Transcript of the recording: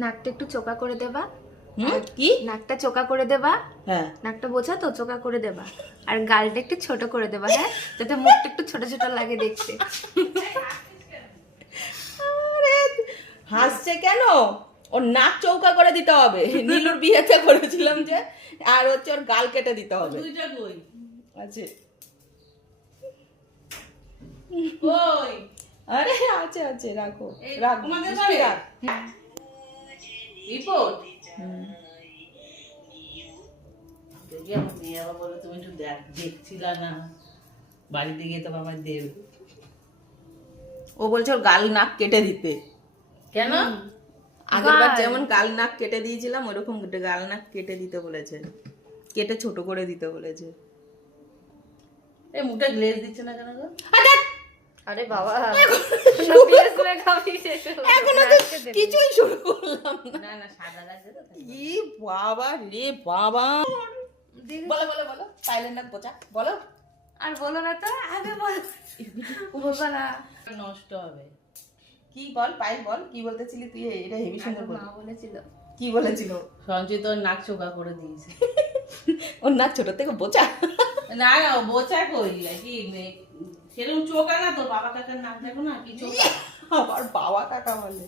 নাকটা একটু চোকা করে দেবা। কি নাকটা চোকা করে দেবা। হ্যাঁ নাকটা বোঝা তো, চোকা করে দেবা। আর গালটা একটু ছোট করে দেবা, হ্যাঁ, যাতে মুখটা একটু ছোট ছোট লাগে দেখতে। আরে হাসছে কেন? ওর নাক চৌকা করে দিতে হবে। নীলুর বিয়েতে করেছিলাম যে, আর হচ্ছে ওর গাল কেটে দিতে হবে। দুইটা কই আছে কই আরে আছে আছে, রাখো এই রাখ তোমাদের মিষ্টি ঘরে? রাখ। রিপোর্ট হুম। দেখি আমার মেয়ে আবার বলে তুমি একটু দেখছিলা না, বাড়িতে গিয়ে তোমার আমার দেবে। ও বলছে ওর গাল নাক কেটে দিতে। কেন? আগেরবার গাল। যেমন গাল নাক কেটে দিয়েছিলাম ওরকম গাল নাক কেটে দিতে বলেছে, কেটে ছোট করে দিতে বলেছে। এই মুখটা গ্লেজ দিচ্ছে না কেন গো? আরে বাবা, এখনো তো কিছুই শুরু করলাম না। না না সাদা লাগছে তো তাই। ই বাবা রে বাবা, বলো বলো বলো, সাইলেন্ট নাক বোঝা বলো। আর বলো না তো, আগে বলো। বলবা না। নষ্ট হবে। কি বল পাইল, বল কি বলতেছিলি তুই? এটা হেভি সুন্দর বল। মা বলেছিল। কি বলেছিল? সঞ্চয় তোর নাক চোকা করে দিয়েছে। ওর নাক ছোট থেকে বোঝা। না না ও বোচা কই কি সেরকম চোকা না, তোর বাবা কাকার নাক দেখো না কি চোকা। আবার বাবা কাকা বলে।